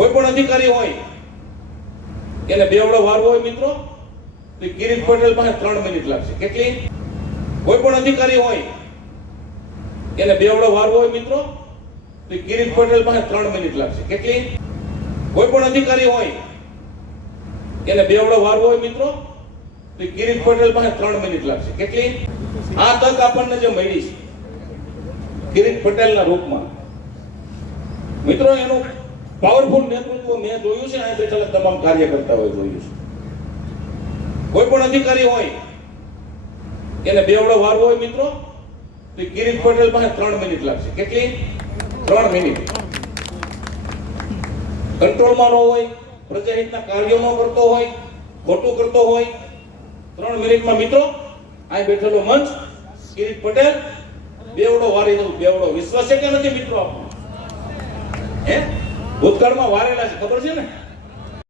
કોઈ પણ અધિકારી હોય એને બેવડો વારવો હોય મિત્રો તો કિરીટ પટેલ પાસે 3 મિનિટ લાગશે. કેટલી? કોઈ પણ અધિકારી હોય એને બેવડો વારવો હોય મિત્રો તો કિરીટ પટેલ પાસે 3 મિનિટ લાગશે. કેટલી? કોઈ પણ અધિકારી હોય એને બેવડો વારવો હોય મિત્રો તો કિરીટ પટેલ પાસે 3 મિનિટ લાગશે. કેટલી? આ તક આપણને જે મળી છે કિરીટ પટેલના રૂપમાં મિત્રો, એનું પાવરફુલ નેતૃત્વ મેં જોયું છે. આ બેઠેલા તમામ કાર્યકર્તાઓએ જોયું છે. કોઈ પણ અધિકારી હોય એને બેવડો વારવો હોય મિત્રો તો કિરીટ પટેલ પાસે 3 મિનિટ લાગશે. કેટલી? 3 મિનિટ. કંટ્રોલમાં ન હોય, પ્રજાહિતના કાર્યો ન કરતો હોય, ખોટું કરતો હોય, 3 મિનિટમાં મિત્રો આ બેઠેલો મંચ કિરીટ પટેલ બેવડો વારી દઉં. બેવડો વિશ્વાસ છે કે નથી મિત્રો? આપણો ભૂતકાળમાં વારેલા છે, ખબર છે ને?